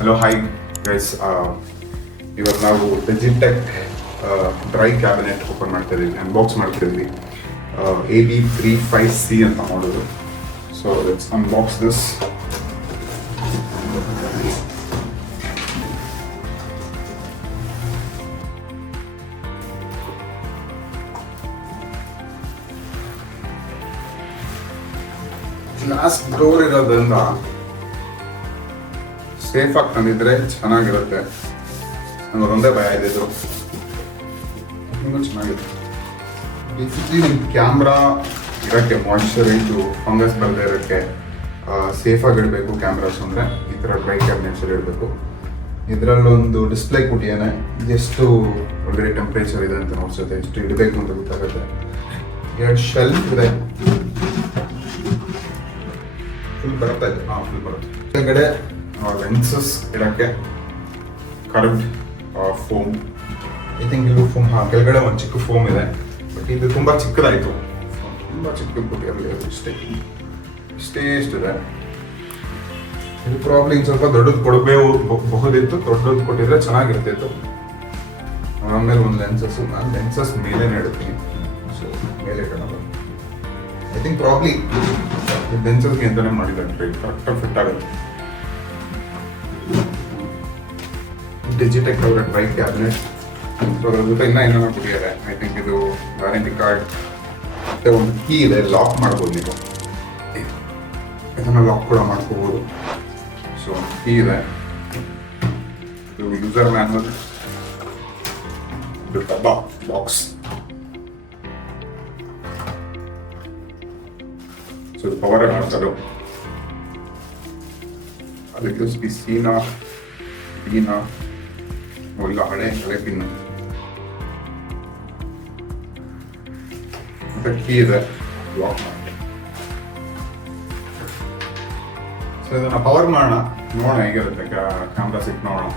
Hello hi guys, ಇವಾಗ ನಾವು Digitech dry cabinet open ಮಾಡ್ತಾ ಇದ್ದೀವಿ, ಅನ್ಬಾಕ್ಸ್ ಮಾಡ್ತಾ ಇದ್ವಿ. AB35C ಅಂತ ಮಾಡೋದು. So let's unbox this. Glass door ಇರೋದ್ರಿಂದ ಸೇಫ್ ಆಗಿ ತಂದಿದ್ರೆ ಚೆನ್ನಾಗಿರುತ್ತೆ. ನಂಗೆ ಅದೊಂದೇ ಭಯ ಇದ್ದಿದ್ದು. ಇನ್ನೂ ಚೆನ್ನಾಗಿದೆ. ಬೇಸಿಕ್ಲಿ ನಿಮ್ಮ ಕ್ಯಾಮ್ರಾ ಇರೋಕ್ಕೆ ಮಾಯ್ಶ್ಚರೈಸು ಫಂಗಸ್ ಬರದೇ ಇರೋಕ್ಕೆ ಸೇಫಾಗಿ ಇಡಬೇಕು. ಕ್ಯಾಮ್ರಾಸ್ ಅಂದರೆ ಈ ಥರ ಡ್ರೈ ಕ್ಯಾಬಿನೆಟ್ಸಲ್ಲಿ ಇಡಬೇಕು. ಇದರಲ್ಲೊಂದು ಡಿಸ್ಪ್ಲೇ ಕೊಟ್ಟಿಯಾನೆ, ಎಷ್ಟು ಒಳಗಡೆ ಟೆಂಪ್ರೇಚರ್ ಇದೆ ಅಂತ ನೋಡ್ಸುತ್ತೆ, ಎಷ್ಟು ಇಡಬೇಕು ಅಂತ ಗೊತ್ತಾಗುತ್ತೆ. 2 ಶೆಲ್ಫ್ ಇದೆ. ಫುಲ್ ಬರ್ತಾ ಇದೆ. ಫುಲ್ ಬರುತ್ತೆ. ಕೆಳಗಡೆ ಲೆನ್ಸಸ್ ಇಡಕ್ಕೆ ಕರ್ವ್ಡ್ ಫೋಮ್. ಐ ಥಿಂಕ್ ಇದು ಫೋಮ್. ಕೆಳಗಡೆ ಒಂದು ಚಿಕ್ಕ ಫೋಮ್ ಇದೆ, ಬಟ್ ಇದು ತುಂಬ ಚಿಕ್ಕದಾಯಿತು. ತುಂಬ ಚಿಕ್ಕದು ಕೊಟ್ಟಿರಲಿ, ಇಷ್ಟಿದೆ. ಇದು ಪ್ರಾಬ್ಲಮ್ ಇನ್ನು ಸ್ವಲ್ಪ ದೊಡ್ಡದು ಕೊಡಬಹುದಿತ್ತು. ದೊಡ್ಡದು ಕೊಟ್ಟಿದ್ರೆ ಚೆನ್ನಾಗಿರ್ತಿತ್ತು. ಆಮೇಲೆ ಒಂದು ಲೆನ್ಸಸ್ಸು, ನಾನು ಲೆನ್ಸಸ್ ಮೇಲೆ ಇಡ್ತೀನಿ. ಸೊ ಮೇಲೆ ಇಡೋಣ. ಐ ಥಿಂಕ್ ಪ್ರಾಬ್ಲಿ ಲೆನ್ಸಸ್ಗೆ ಅಂತಲೇ ಮಾಡಿದ್ದಾರೆ. ಕರೆಕ್ಟಾಗಿ ಫಿಟ್ ಆಗುತ್ತೆ. ಡಿಜಿಟೆಕ್ ಅವರ ಡ್ರೈ ಕ್ಯಾಬಿನೆಟ್. ಸೊ ಅದ್ರ ಜೊತೆ ಇನ್ನೂ ಕೊಟ್ಟಿದ್ದಾರೆ. ಐ ಥಿಂಕ್ ಇದು ವ್ಯಾರಂಟಿ ಕಾರ್ಡ್ ಮತ್ತೆ ಒಂದು ಕೀ ಇದೆ, ಲಾಕ್ ಮಾಡ್ಬೋದು ನೀವು. ಇದನ್ನು ಲಾಕ್ ಕೂಡ ಮಾಡ್ಕೋಬೋದು. ಸೊ ಕೀ ಇದೆ. ಇದು ಯೂಸರ್ ಮ್ಯಾನ್ಯಲ್, ಇದು ಡಬ್ಬಾ ಬಾಕ್ಸ್. ಸೊ ಇದು ಪವರ್ ಮಾಡ್ತಾರೆ. ಅದಕ್ಕೆ ಸಿನಾ ಡಿನಾ ಇಲ್ಲ, ಹಳೆ ಪಿನ್. ಮತ್ತೆ ಕೀ ಇದೆ, ಲಾಕ್ ಮಾಡಿ. ಸೊ ಇದನ್ನ ಪವರ್ ಮಾಡೋಣ, ನೋಡೋಣ ಹೇಗಿರುತ್ತೆ ಕ್ಯಾಮ್ರಾ ಸಿಟ್ ನೋಡೋಣ.